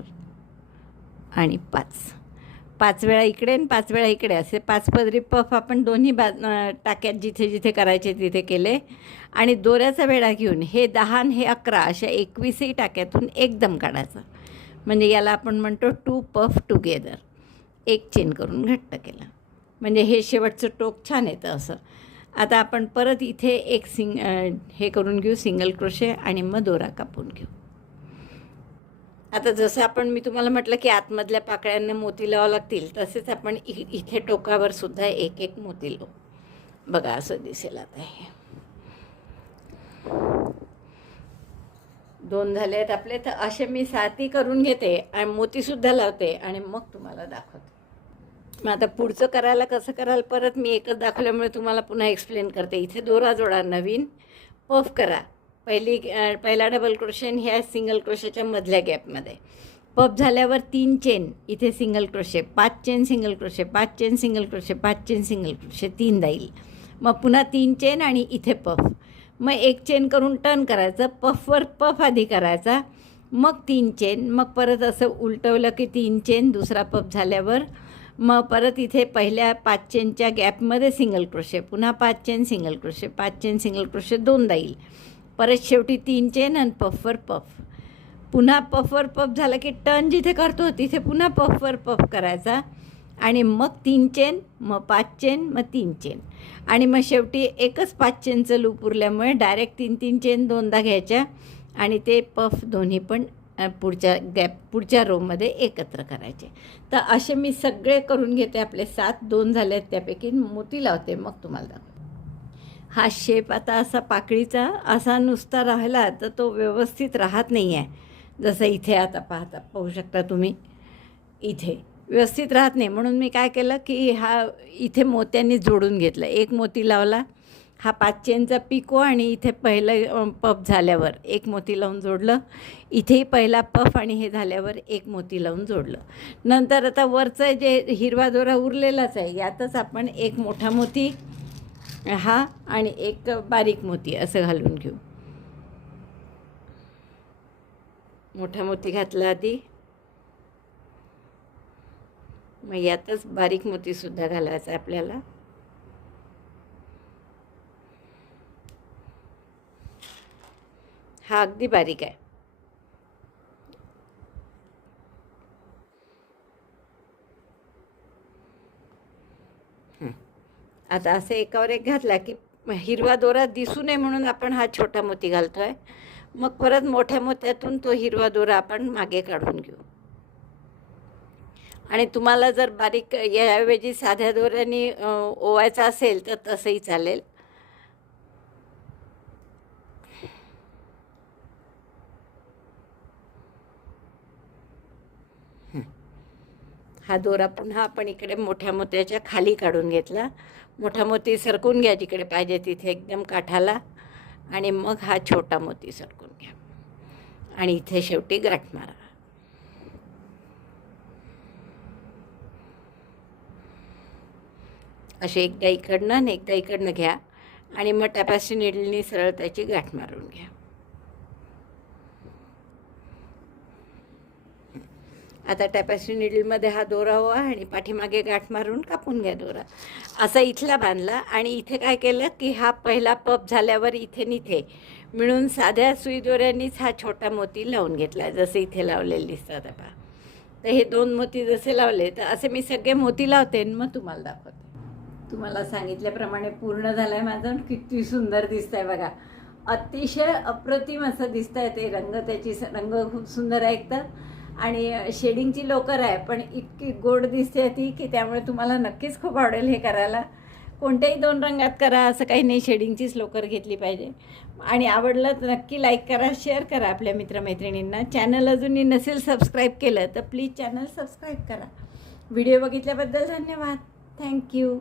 आणि 5. 5 वेळा इकडे आणि 5 वेळा इकडे असे 5 पदरी पफ आपण दोन्ही टाक्यात जिथे जिथे करायचे तिथे केले. आणि दोऱ्याचा वेढा घेऊन हे 10 आणि हे 11 अशा 21ही टाक्यातून एकदम काढायचं. म्हणजे याला आपण म्हणतो 2 पफ टुगेदर. 1 चेन करून घट्ट केलं म्हणजे हे शेवटचं टोक छान येतं असं. आता आपण परत इथे एक हे करून घेऊ सिंगल क्रोशे आणि मग दोरा कापून घेऊ. आता जसं आपण मी तुम्हाला म्हटलं की आतमधल्या पाकळ्यांना मोती लावावं लागतील, तसेच आपण इथे टोकावर सुद्धा एक एक मोती लावू. बघा असं दिसेल. आता हे 2 झाले आहेत आपले, तर असे मी 7ही करून घेते आणि मोतीसुद्धा लावते आणि मग तुम्हाला दाखवते. मग आता पुढचं करायला कसं कराल परत मी एकच दाखवल्यामुळे तुम्हाला पुन्हा एक्सप्लेन करते. इथे दोरा जोडा, नवीन पफ करा. पहिला डबल क्रोशे ह्या सिंगल क्रोशेच्या मधल्या गॅपमध्ये पफ झाल्यावर 3 चेन इथे single crochet, 5 chain single crochet, 5 chain single crochet, 5 chain single crochet, 3 येईल. मग पुन्हा 3 चेन आणि इथे पफ. मग 1 चेन करून टर्न करायचं, पफवर पफ आधी करायचा, मग 3 चेन, मग परत असं उलटवलं की 3 चेन दुसरा पफ झाल्यावर मग परत इथे पहिल्या 5 चेनच्या गॅपमध्ये सिंगल क्रोशे, पुन्हा 5 chain single crochet, 5 chain single crochet 2 येईल. परत शेवटी 3 चेन आणि पफवर पफ. पुन्हा पफवर पफ झालं की टर्न जिथे करतो तिथे पुन्हा पफवर पफ करायचा आणि मग 3 चेन, मग 5 चेन, मग 3 चेन आणि मग शेवटी एकच 5 चेनचं लूप उरल्यामुळे डायरेक्ट 3 चेन 2दा घ्यायच्या आणि ते पफ दोन्ही पण पुढच्या रोमध्ये एकत्र करायचे. तर असे मी सगळे करून घेते. आपले 7 2 झाले आहेत, त्यापैकी मोती लावते मग तुम्हाला दाखवते. हा शेप आता असा पाकळीचा असा नुसता राहिला तर तो व्यवस्थित राहत नाही आहे. जसं इथे आता पाहू शकता तुम्ही, इथे व्यवस्थित राहत नाही. म्हणून मी काय केलं की हा इथे मोत्यांनी जोडून घेतलं. एक मोती लावला, हा 5 चेनचा पिको आणि इथे पहिलं पफ झाल्यावर एक मोती लावून जोडलं. इथेही पहिला पफ आणि हे झाल्यावर एक मोती लावून जोडलं. नंतर आता वरचं जे हिरवा दोरा उरलेलाच आहे, यातच आपण एक मोठा मोती हा आणि एक बारीक मोती असं घालून घेऊ. मोठा मोती घातला आधी, मग यातच बारीक मोतीसुद्धा घालायचा आहे आपल्याला. हा अगदी बारीक आहे. आता असं एकावर एक घातला की हिरवा दोरा दिसू नये म्हणून आपण हा छोटा मोती घालतो आहे. मग परत मोठ्या मोत्यातून तो हिरवा दोरा आपण मागे काढून घेऊ. आणि तुम्हाला जर बारीक याऐवजी साध्या दोऱ्याने ओवायचा असेल तर तसंही चालेल. हा दोरा पुन्हा आपण इकडे मोठ्या मोत्याच्या खाली काढून घेतला. मोठा मोती सरकून घ्या जिकडे पाहिजे तिथे एकदम काठाला, आणि मग हा छोटा मोती सरकून घ्या आणि इथे शेवटी गाठ मारा. असे एकदा इकडनं आणि एकदा इकडनं घ्या आणि मग टॅपॅस्ट्री निडलनी सरळ त्याची गाठ मारून घ्या. आता टॅपॅस्ट्री निडलमध्ये हा दोरा हवा आणि पाठीमागे गाठ मारून कापून घ्या दोरा. असा इथला बांधला आणि इथे काय केलं की हा पहिला पप झाल्यावर इथे निथे मिळून साध्या सुई दोऱ्यांनीच हा छोटा मोती लावून घेतला, जसे इथे लावलेले दिसतात आता. तर हे 2 मोती जसे लावले तर असे मी सगळे मोती लावते आणि मग तुम्हाला दाखवते. तुम्हाला सांगितल्याप्रमाणे पूर्ण झालं आहे माझं. किती सुंदर दिसत आहे बघा, अतिशय अप्रतिम असं दिसत आहे ते. त्याची रंग खूप सुंदर आहे एकतर, आणि शेडिंगची लोकर आहे पण इतकी गोड दिसते ती की त्यामुळे तुम्हाला नक्कीच खूप आवडेल हे करायला. कोणत्याही 2 रंगात करा असं काही नाही, शेडिंगचीच लोकर घेतली पाहिजे. आणि आवडलं तर नक्की लाईक करा, शेअर करा आपल्या मित्रमैत्रिणींना. चॅनल अजूनही नसेल सबस्क्राईब केलं तर प्लीज चॅनल सबस्क्राईब करा. व्हिडिओ बघितल्याबद्दल धन्यवाद. थँक्यू.